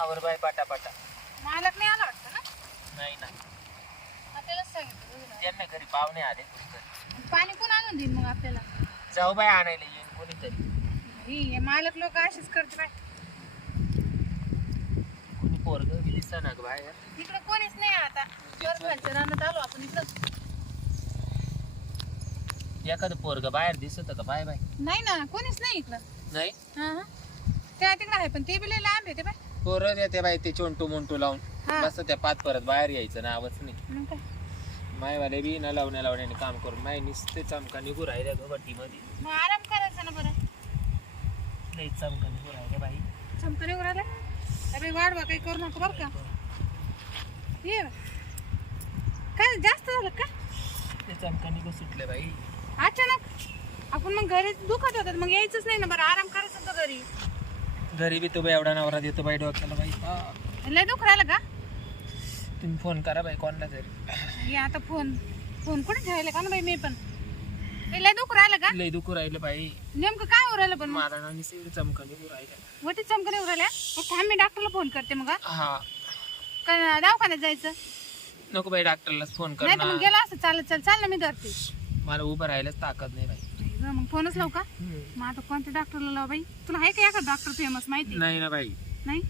आवर bye पाटा पाटा. मालक नाही आला वाटतं ना? नाही ना आपल्यालाच सांगितलं बघ ना. त्यांना घरी पाहुणे आले. पाणी कोण आणून देईन मग आपल्याला? जाऊ बाय आणायला येईन कोणीतरी. ही, हे मालक लोक असेच करते बाय कोणी पोरग बी दिसना ग बाहेर. इकडे कोणीच नाही आता. रानात आलो आपण इकडं एखादं पोरग बाहेर दिसत का बाय बाय? नाही ना कोणीच नाही इकडं. नाही? हा हा. त्या तिकडे आहे पण ते बी लय लांब आहे ते बाय. पोरं येते बाई ते चोंटू मोंटू लावून. हा. बस त्या पाच परत बाहेर यायचं ना आवाज नाही. मग काय? मायवाले बी न लावण्या लावण्याने काम करून माय नुसते चमका निघू राहिल्या ग बट्टी मध्ये मग आराम करायचा ना बरं. लई चमका निघू राहिल्या बाई. चमकने उराला अरे वाढवा काही करू नका बरं का. ये. काय जास्त झालं का? ते चमका निघू सुटले बाई. अचानक. आपण मग घरी दुखत होतात मग यायचंच नाही ना बरं. आराम करायचं होतं घरी. घरी बी तो बाई एवढा नवरा देतो बाई डोक्याला बाई. हा. लय दुख राहिलं का? तुम्ही फोन करा बाई कोणाला तरी. हे आता फोन. फोन कुठे ठेवायला का ना बाई मी पण? हे लय दुख राहिलं का? लई दुखू राहिलं बाई. नेमकं काय होऊ राहिलं पण मग? मला ना निसे एवढी राहिल्या वटी चमकने उरायला राहिल्या? मग थांब मी डॉक्टरला फोन करते मग हा. हा. का दवाखान्यात जायचं? नको बाई डॉक्टरलाच फोन कर नाही तर ना मग गेला असं चालत चाल चाल ना मी धरते. मला उभं राहायलाच ताकद नाही बाई. मग फोनच लावू का? मग आता कोणत्या डॉक्टरला लाव बाई? तुला आहे का एका डॉक्टर फेमस माहिती? नाही ना बाई. नाही?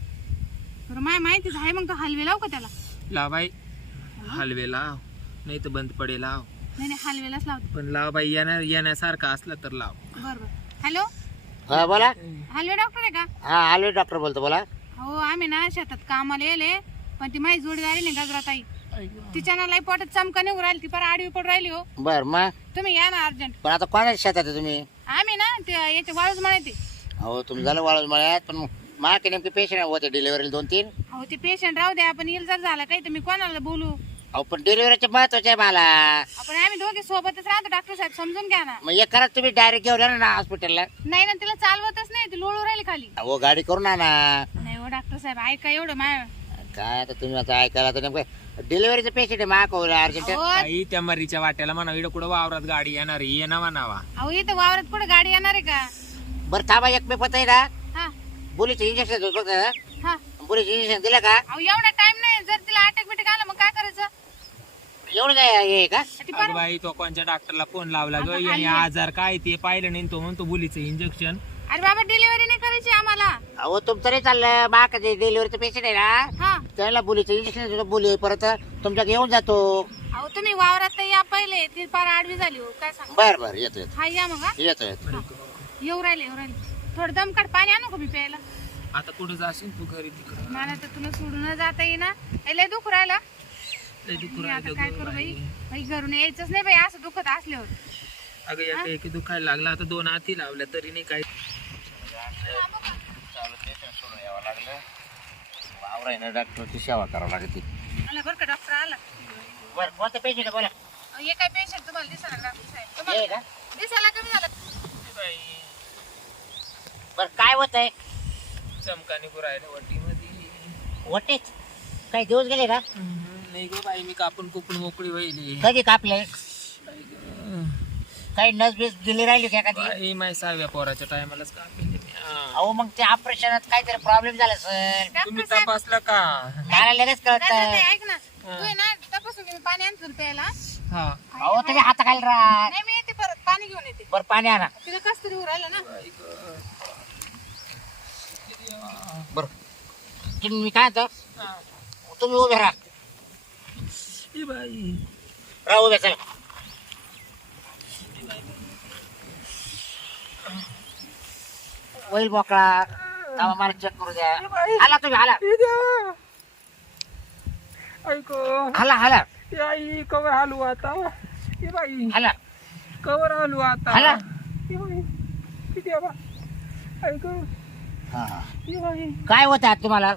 बरं माय माहितीच आहे मग तो हलवे लावू का त्याला? लाव बाई. हलवे लाव. नाही तर बंद पडे लाव. नाही नाही हलवेलाच लावते. पण लाव बाई येण्या येण्यासारखं असलं तर लाव. बरं बरं. हॅलो? हा बोला. हलवे डॉक्टर आहे का? हा आलो डॉक्टर बोलतो बोला. हो आम्ही ना शेतात कामाला येले पण ती माझी जोडीदारी नाही गजराताई. तिच्या लई पोटात चमका निघू राहिली ती पर आडवी पडू राहिली हो. बर मग? तुम्ही या ना अर्जंट. पण आता कोणाच्या शेतात आहे तुम्ही? आम्ही ना ते याचे वाळूच म्हणायचे अहो तुम्ही झालं वाळून मळ्यात पण माके नेमके पेशंट होते डिलिव्हरी दोन तीन. अहो ते पेशंट राहू द्या पण येईल जर झालं काही तर मी कोणाला बोलू? अहो पण डिलिव्हरीचे महत्त्वाचे आहे मला. आपण आम्ही दोघे सोबतच राहतो डॉक्टर साहेब समजून घ्या ना. मग एक करा तुम्ही डायरेक्ट घेऊन या ना हॉस्पिटलला नाही ना तिला चालवतच नाही ती लोळू राहिली खाली. अहो गाडी करून आणा नाही हो डॉक्टर साहेब ऐका एवढं माय काय आता तुम्ही आता ऐकायला तर नेमकं डिलिव्हरीचं पेशंट आहे माक अर्जंट. अहो बाई त्या मरीच्या वाट्याला म्हणा इकडं कुठं वावरात गाडी येणार ये ना म्हणावा. अहो इथं वावरात कुठं गाडी येणार आहे का? बरं थांबा एक मी पत आहे ना हा. बुलीचं इंजेक्शन देतो का हा? बुलीचं इंजेक्शन दिलं का? अहो एवढा टाइम नाही जर तिला अटॅक बिटॅक आला मग काय करायचं? एवढं काय हे आहे का? ती अगं बाई तो कोणच्या डॉक्टरला फोन लावला ग? आणि आजार काय ते पाहिलं नाही तो म्हणतो बुलीचं इंजेक्शन अरे बाबा डिलिव्हरी नाही करायची आम्हाला. अहो तुमचं नाही चाललं. माक डिलिव्हरीचं पेशंट आहे ना. हा. त्याला बुलीचं इंजेक्शन देतो बुली परत. तुमच्याकडे येऊन जातो. अहो तुम्ही वावरात तर या पहिले. ती पार आडवी झाली हो. काय सांग? बर बर येतो येतो. हा या मग हा. येतो येतो. येऊ राहिले येऊ राहिले. थोडं दमकाट पाणी आणू का मी प्यायला? आता कुठं जाशील? तू घरी तिकडं. मला तर तुला सोडून जाता येईना ए, लय दुख राहिला. लय दुखू मी राहिलं आता काय करू बाई? घरून यायचंच नाही बाई. असं दुखत असल्यावर. अगं या काही दुखायला लागला. आता दोन हाती लावल्या तरी नाही काय यावं लागलं वावरा ना डॉक्टरची सेवा करावं लागते आला बरं का डॉक्टर आला बरं कोणतं पेशंट बोला अहो, हे काय पेशंट तुम्हाला दिसायला डॉक्टर साहेब हे तुम्हाला का दिसायला कमी झालं बरं काय होत आहे चमका निघू राहिल्या वटीमध्ये वटेच काही दिवस गेले का? नाही ग बाई मी कापून कुपून मोकळी व्हायली कधी कापले काही नस बीस दिली राहिली का कधी बाई माय सहाव्या पोराच्या टायमालाच कापेल अहो मग ते ऑपरेशनात काहीतरी प्रॉब्लेम झाला सर तुम्ही तपासलं का? मला लगेच कळत. दादा, ते ऐक ना. तू आहे ना तपासून घे मी पाणी आणतो प्यायला. हा. अहो तुम्ही हाताखाली राहा. नाही मी येते परत पाणी घेऊन येते. बर पाणी आणा. तिला कस तरी राहिलं ना. बर. तुम्ही मी काय म्हणतो? हा. तुम्ही उभे राहा. बाई. राहा उभे चला. होईल मोकळा थांबा, मला चेक करू द्या हाला तुम्ही हाला ऐको. हाला हाला आई कवर हालू आता. ए बाई. हाला कवर हालू आता. बाई. किती बा. ऐको. हा. काय होत तुम्हाला?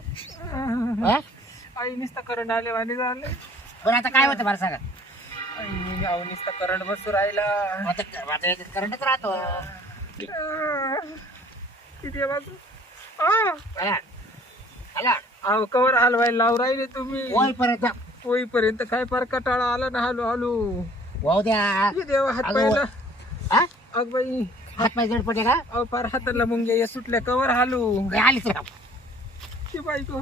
हा? आई नुसतं करंट आले वाणी झाले बरं आता काय होतं मला सांगा. आई अहो नुसतं करंट बसू राहिला. आता करंटच राहतो. आ. हाला हाला अहो कवर हलवायला लावून राहिले तुम्ही. होईपर्यंत. होईपर्यंत काय फार कटाळा आला ना हलू हलू. वाहू द्या. देवा हात अगं, पाहिला हा? अग बाई हात पाय जड पडे का? अहो फार हाताला मुंग्या या सुटल्या कवर हालू. आलीच ती बायको.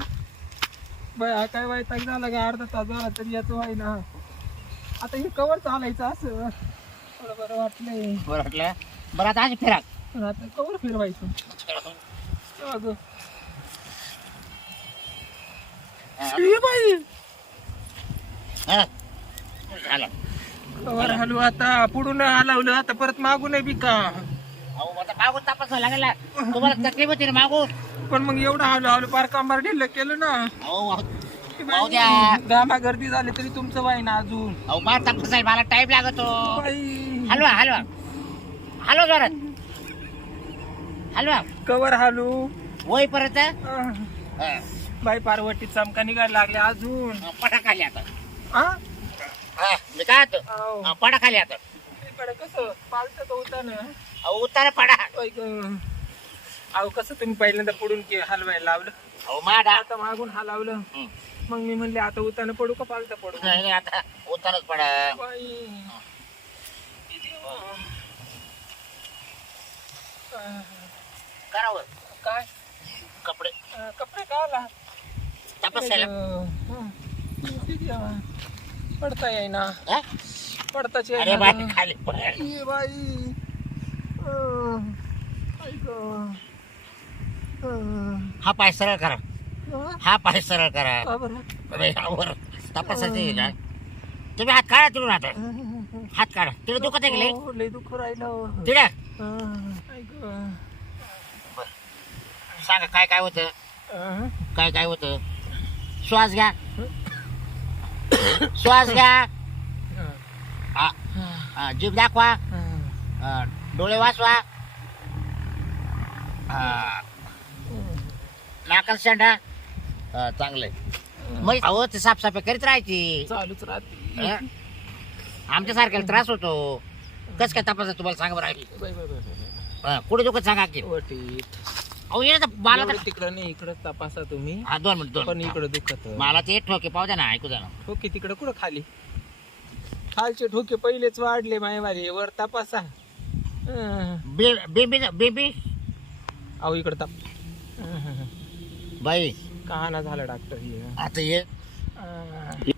बाय हा काय वैताग झाला का? अर्धा तास झाला तरी याचं ना. आता हे कवर चालायचं असं. थोडं बरं वाटलंय. बरं वाटलं. बरं आता आज फिरा. पण आता कवर फिरवायचं बाई हा. झालं कवर हलू आता पुढून हलवलं आता परत मागून बी का अहो आता मागून तपासावं लागेल ना. तुम्हाला तकलीफ होती ना मागून पण मग एवढं हलू हलू पार कंबार ढिल्ल केलं ना अहो भाऊ बाई, द्या. गामा गर्दी झाली तरी तुमचं वाय ना अजून अहो मला तपासायला मला टाइम लागतो बाई हलवा हलवा हलवा जोरात हलवा. कवर हालू. वय परत? अह, बाई पार्वती चमका निघायला लागले अजून. पटा खाली आता? हा, मी काय होतो आव. पडा खाली आता. इकडे कसं? पालतं उतानं? अहो उतारा पडा. अहो कसं तुम्ही पहिल्यांदा पडून की हलवायला लावलं? अहो माडा. आता मागून हलावलं हं. मग मी म्हणले आता उतानं पडू का पालतं पडू? नाही नाही, आता उतारच पडा. बाई. किती वा. अह, करावं काय? कपडे. कपडे का तपासायला. पडता येईना. हा? पडताच अरे येईना गं. खाली पड. ये बाई. आई गं. हा पाय सरळ करा. हा? पाय सरळ करा. का बरं? अरे, यावर तपासायचं आहे का? तुम्ही हात काढा तिकडून आता. हात काढा. तिकडे दुखत आहे का लई? हो, लई दुःख राहिलं. तिकडे. अह, आई गं. सांगा काय काय होतं? काय काय होतं? श्वास घ्या. श्वास घ्या. जीभ दाखवा. डोळे वाचवा. नाकात शेंडा. चांगलंय. मग अहो ते साफसफाई करीत राहायची. चालूच राहते. हा? आमच्या सारख्याला त्रास होतो. कस काय तपास तुम्हाला सांगा बरं. हा, कुठे दुखत सांगा की. वटीत. अहो ना तर मला तर एवढं तिकडं नाही इकडं तपासा तुम्ही. हा दोन मिनिट दोन पण मिनिट. इकडं दुखत. मला ते ठोके पाहू द्या ना ऐकू द्या ना. ठोके तिकडं कुठं खाली? खालचे ठोके पहिलेच वाढले मायवाले वर तपासा. अं, बे बेबी बेबी अहो इकडं ताप. अं, बाई. काना झाला डॉक्टर हे आता ये. अं,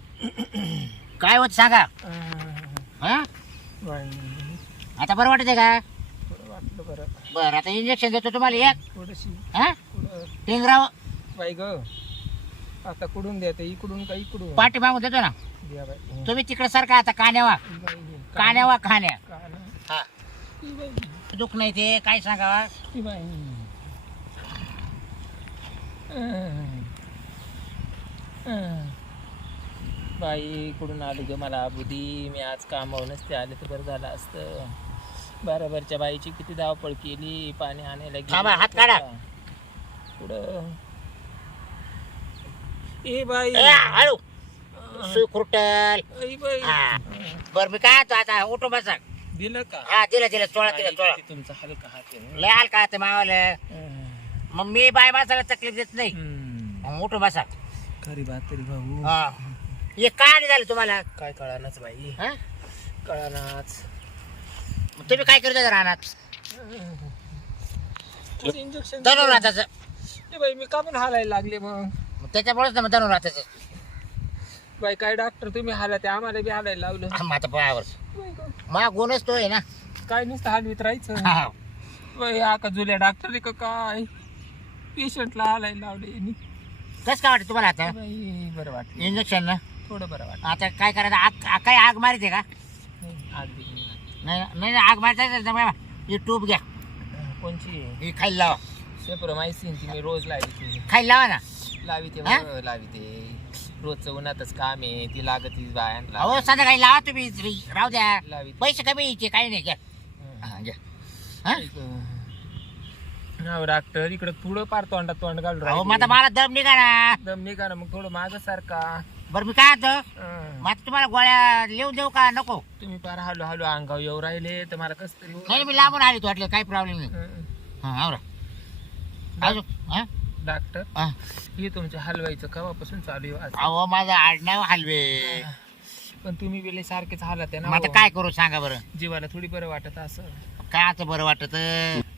काय होत सांगा? अं, हा? बाई, आता बरं वाटत का? बरं आता इंजेक्शन देतो तुम्हाला एक. थोडीशी. हा? टिंगराव बाई ग आता कुठून द्या ते इकडून का इकडून? पाठी मागून देतो ना. द्या बाई. तुम्ही तिकडे सारखा आता कान्यावा ही कान्यावा खाण्या. हा. ही बाई, दुख नाही ते काय सांगावा? ही बाई. अं, अं. बाई कुठून आली ग मला बुधी मी आज कामावूनच ते आले तर बरं झालं असतं. बरोबरच्या बाईची किती धावपळ केली पाणी आणायला. थांबा, हात काढा. पुढं ए बाई. ए, हळू. सुखरुटल ए बाई. हा. बरं मी काय आता आता? उठो बसा. दिलं का? हा दिलं दिलं. चोळा दिलं चोळा किती तुमचा हलका हात आहे लय हाल का ते मावाले. हं. मग मी बाय माणसाला तकलीफ देत नाही. हं. मग उठो बसा. खरी बात तरी भाऊ. हा. हे काय नाही झालं तुम्हाला? काय कळानाच बाई. हा? कळानाच. तुम्ही काय करता रानात? इंजेक्शन धनुराताचं ए बाई मी का पण हालायला लागले मग. मग त्याच्यामुळेच ना मग धनुराताचं बाई काय डॉक्टर तुम्ही हाला ते आम्हाला बी हालायला लावलं. बाई गं, मा गुणच तो आहे ना. काय नुसतं हलवीत राहायचं? हा. बाई हा का जुल्या डॉक्टर आहे का काय? पेशंटला हालायला लावले यांनी. कसं काय वाटतं तुम्हाला आता? बाई बरं वाटलं. इंजेक्शन ना? थोडं बरं वाटलं. आता काय करायचं? आग आ- काय आग मारिते का? नाही, आग बिग नाही. नाही नाही आग ही ट्यूब घ्या. कोणची? ही खाली लावा. सेप्रोमायसिन ती मी रोज लावी खाली लावा ना. लाविते हा? बरं, लाविते. रोजचं उन्हातच काम आहे ती लागत बायांना. अहो संध्याकाळी लावा तुम्ही. राहू द्या. लाविते. पैसे कमी यायचे काही नाही घ्या. हा, घ्या. हा? डॉक्टर इकडे पुढं पार तोंडात तोंड घालून अहो मग राहिले. आता मला दम निघा ना दम निघा ना मग थोडं माझं सारखा. बरं मी काय होतं मग आता तुम्हाला गोळ्या लिहून देऊ का? नको. तुम्ही पार हलू हलू अंगावर येऊ राहिले तर मला कस तरी नाही मी लांबून आली तू वाटलं काही प्रॉब्लेम नाही. हं. हा आवरा अजून हा? डॉक्टर हा. हे तुमच्या हलवायचं केव्हापासून चालू आहे आज? अहो माझं आडनाव हलवे. पण तुम्ही वेळे सारखेच हालत आहे मग आता ना काय करू सांगा बरं? हो. जीवाला थोडी बरं वाटत असं. काय आता बरं वाटत?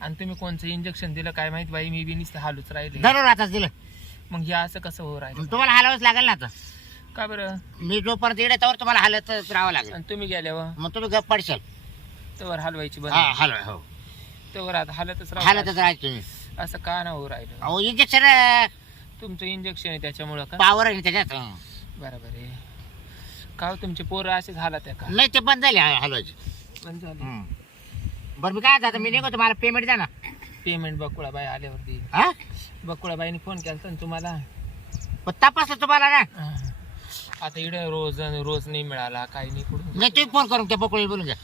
आणि तुम्ही कोणचं इंजेक्शन दिलं काय माहीत बाई मी बी नुसतं हालूच राहिले. धरून आताच दिलं. मग हे असं कसं हो राहिलं? तुम्हाला हलावंच लागेल ना आता. का बरं? मी जोपर्यंत येडे त्यावर तुम्हाला हलत राहावं लागेल. आणि तुम्ही गेल्यावर? मग तुम्ही गप पडशाल. तवर हलवायची हा बरं हलवा हो. तवर आता हालतच राहू हालतच राहायचं तुम्ही. असं का ना हो राहिलं? अहो इंजेक्शन तुमचं इंजेक्शन आहे त्याच्यामुळं का? पावर आहे त्याच्यात हं. बरोबर आहे. का हो तुमचे पोरं असे झाला त्या का? नाही ते बंद झाले ह- हलवायचे. पण झाले. हं. बरं मी काय आता मी निघतो मला पेमेंट द्या ना. पेमेंट बकुळाबाई आल्यावरती. हा? बकुळाबाईने फोन केला तुम्हाला? पण तपासलं तुम्हाला ना. आता इकडे रोज रोज नाही मिळाला काही नाही कुठून नाही तुम्ही फोन करून त्या बकुळे बोलून घ्या.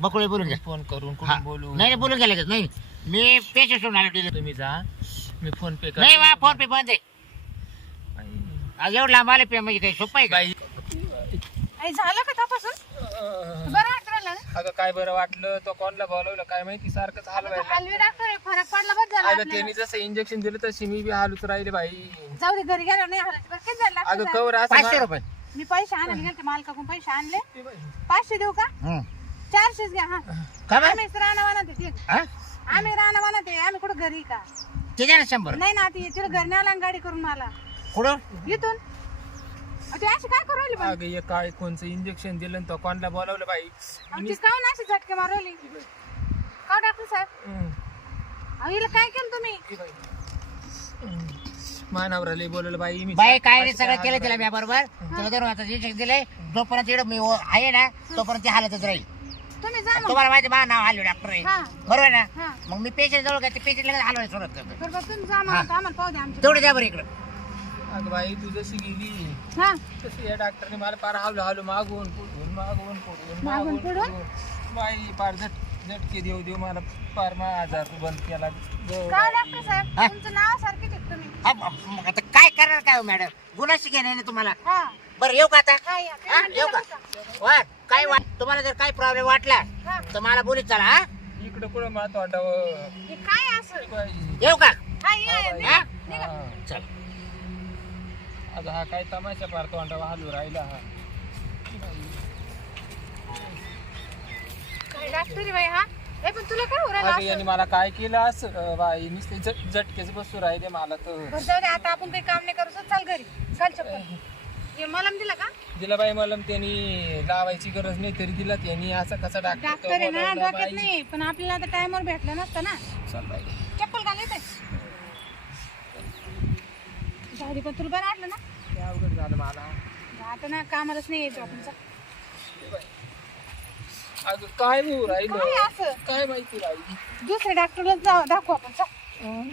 बकुळे बोलून घ्या. फोन करून हा. कुठून बोलू? नाही नाही, बोलून घ्या लगेच. नाही मी पेशंट सोडून आलो तुम्ही जा. मी फोन पे नाही वा फोन पे बंद आहे. आज एवढं लांब आले पे म्हणजे काही सोपं आहे का? बाई. झालं का तपासून? बरं वाटत ना? अगं काय बरं वाटलं? तो कोणला बोलवलं? काय माहिती? सारखंच हलवायला हलवी डॉक्टर आहे, फरक पडला बस झाला अगं आपल्याला. त्यांनी जसं इंजेक्शन दिलं तशी मी बी हालूच राहिले बाई. जाऊ दे घरी गेलो नाही हलायचं. बरं किती झालं अगं कवर असं पाचशे मा- रुपये. मी पैसे आणायला गेलते मालकाकडून पैसे आणले. ए बाई. पाचशे देऊ का? हं. चारशेच घ्या हा. का बरं? आम्हीच हा? आम्ही राहणं म्हणत आहे आम्ही कुठं घरी का? ते द्या ना शंभर. नाही ना ती तिला घरी नाही आला गाडी करून मला कुठं? इथून. ती अशी काय करू राहिली अगं हे काय कोणचं इंजेक्शन दिलं आणि तो कोणला बोलवलं बाई? आमची काऊन अशी झटके मारवली का डॉक्टर साहेब. अहो हिला काय केलं तुम्ही? ए बाई. मानावरा लय बोलवलं बाई मी बाई काय नाही सगळं केलं तिला मी बरोबर? तुला दोन इंजेक्शन दिले जोपर्यंत इकडं मी ओ- आहे ना तोपर्यंत ती हालतच राहील. तुम्ही जा मग. तुम्हाला माहिती माझं नाव हलवे डॉक्टर आहे. हा. बरोबर आहे हा. ना मग मी पेशंट जवळ काय पेशंट लगेच हलवायला सुरुवात करतो. बरोबर तुम्ही जा मग आता आम्हाला पाहू द्या आमच्या तेवढं द्या बरं इकडं. अगं बाई तू जशी गेली. हा. तशी या डॉक्टरने मला पार हावलं हावलं मागून पुढून मागून पुढून मागून पुढून? बाई पार झट झटके देऊ देऊ मला पार मा आजार बंद केला. काय. डॉक्टर साहेब? हा? तुमचं नाव सारखेच आहे तुम्ही हा, म- मग आता काय करणार काय हो मॅडम गुन्हाशी घेणार नाही तुम्हाला. हा. बरं येऊ का आता? हा या. हा, येऊ का? वा काय वा तुम्हाला जर काही प्रॉब्लेम वाटला हा. तर मला बोलीत चला हा. इकडं कुठं मला तोंडावं हे काय असं? बाई. येऊ का हा या या, निघा. हा? हा. चल अगं हा काय तमाशा पार तोंडावा हलू राहिला हा. काय डॉक्टर आहे बाई ए पण तुला काय राहिलं अगं असं? यांनी मला काय केलं असं? बाई नुसते झट झटकेच बसू राहिले मला तर. बरं जाऊ दे आता आपण काही काम नाही करू चल चाल घरी. चाल चप्पल. हे मलम दिला का? दिला बाई मला त्यांनी लावायची गरज नाही तरी दिला त्यांनी. असं कसा डॉक्टर डॉक्टर आहे ना डोक्यात नाही पण आपल्याला आता टायमवर भेटलं नसतं ना. चल बाई. चप्पल घाल येते जाऊ दे पण तुला बरं वाटलं ना? अवघड झालं मला. आता ना कामालाच नाही यायचो आपण चल. अगं काय होऊ राहिलं? काय असं? काय माहिती राहिली? दुसऱ्या डॉक्टरला जाऊ दाखवू आपण चल.